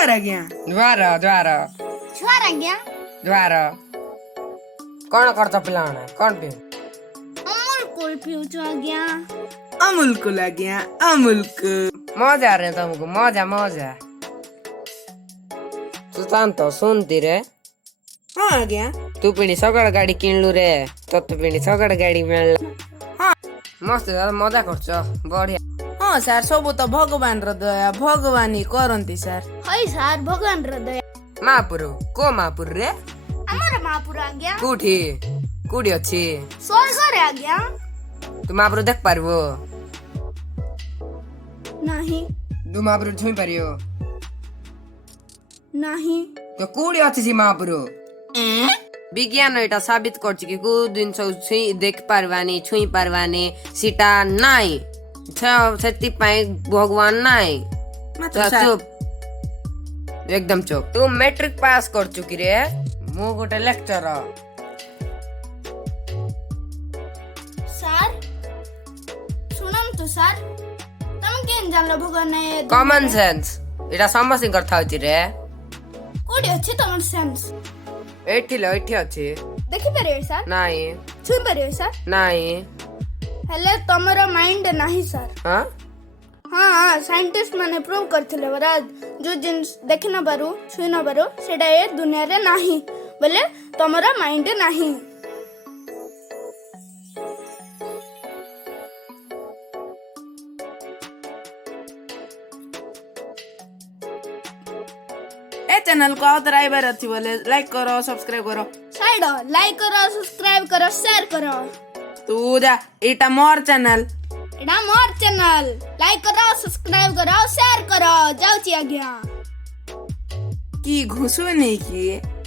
जुआर आज्ञा ज्वार ज्वार छुआर आज्ञा ज्वार कौन करता पिलाना कौन पी अमूल कूल पिउछु आज्ञा अमूल को आज्ञा अमूल को मजा रे तुमको मजा मजा सुशांत सुनती रे हाँ आज्ञा तू पिणी सगळ गाडी किणलु रे तत पिणी सगळ गाडी मिळला हाँ मस्त दादा मजा करछ बढिया हाँ सर सब तो भगवान रो दया भगवान ही करंती सर हई सार भगवान र दया महापुर को महापुर रे ଆମର ମହାପୁର ଆଜ୍ଞା କୋଉଠି କୋଉଠି ଅଛି ସ୍ୱର୍ଗରେ ଆଜ୍ଞା ତୁ महापुर देख पारबो ନାହିଁ तू महापुर छुई पारियो ନାହିଁ तो कोडी अछि सी महापुर विज्ञान एटा साबित करछि कि को दिन छुई देख पारवानी छुई पारवानी सीटा नाइ सेति पाए भगवान नाइ चुप एकदम चुप तू मैट्रिक पास कर चुकी रे मु गोटे लेक्चर ସାର୍ ଶୁଣନ୍ତୁ ସାର୍ ତମେ କେନ୍ ଜାଣିଲ ଭଗବାନ कॉमन सेंस एटा समझ करथा होछि रे କୋଉଠି ଅଛି ତମର ସେନ୍ସ एठी अछि ଦେଖିପାରିବେ ସାର୍ नाइ ଛୁଇଁପାରିବେ ସାର୍ नाइ ହେଲେ ତମର ମାଇଣ୍ଡ ନାହିଁ ସାର୍ हां ହଁ ସାଇଣ୍ଟିଷ୍ଟ ମାନେ ପ୍ରୁଭ୍ କରିଥିଲେ ପରା ଯୋଉ ଜିନିଷ ଦେଖି ନବାରୁ ଛୁଇଁ ନବାରୁ ସେଇଟା ଏ ଦୁନିଆରେ ନାହିଁ ବୋଲେ ତମର ମାଇଣ୍ଡ ନାହିଁ ए चैनल को आउत राइबर अच्छी बोले लाइक करो सब्सक्राइब करो ସାଇଡ ଲାଇକ୍ କର ସବସ୍କ୍ରାଇବ କର ସେୟାର କର तू जा एटा मोर चैनल ଏଇଟା ମୋର ଚ୍ୟାନେଲ ଲାଇକ୍ କର ସବସ୍କ୍ରାଇବ କର ସେୟାର କର ଯାଉଛି ଆଜ୍ଞା की घुसो नहीं किए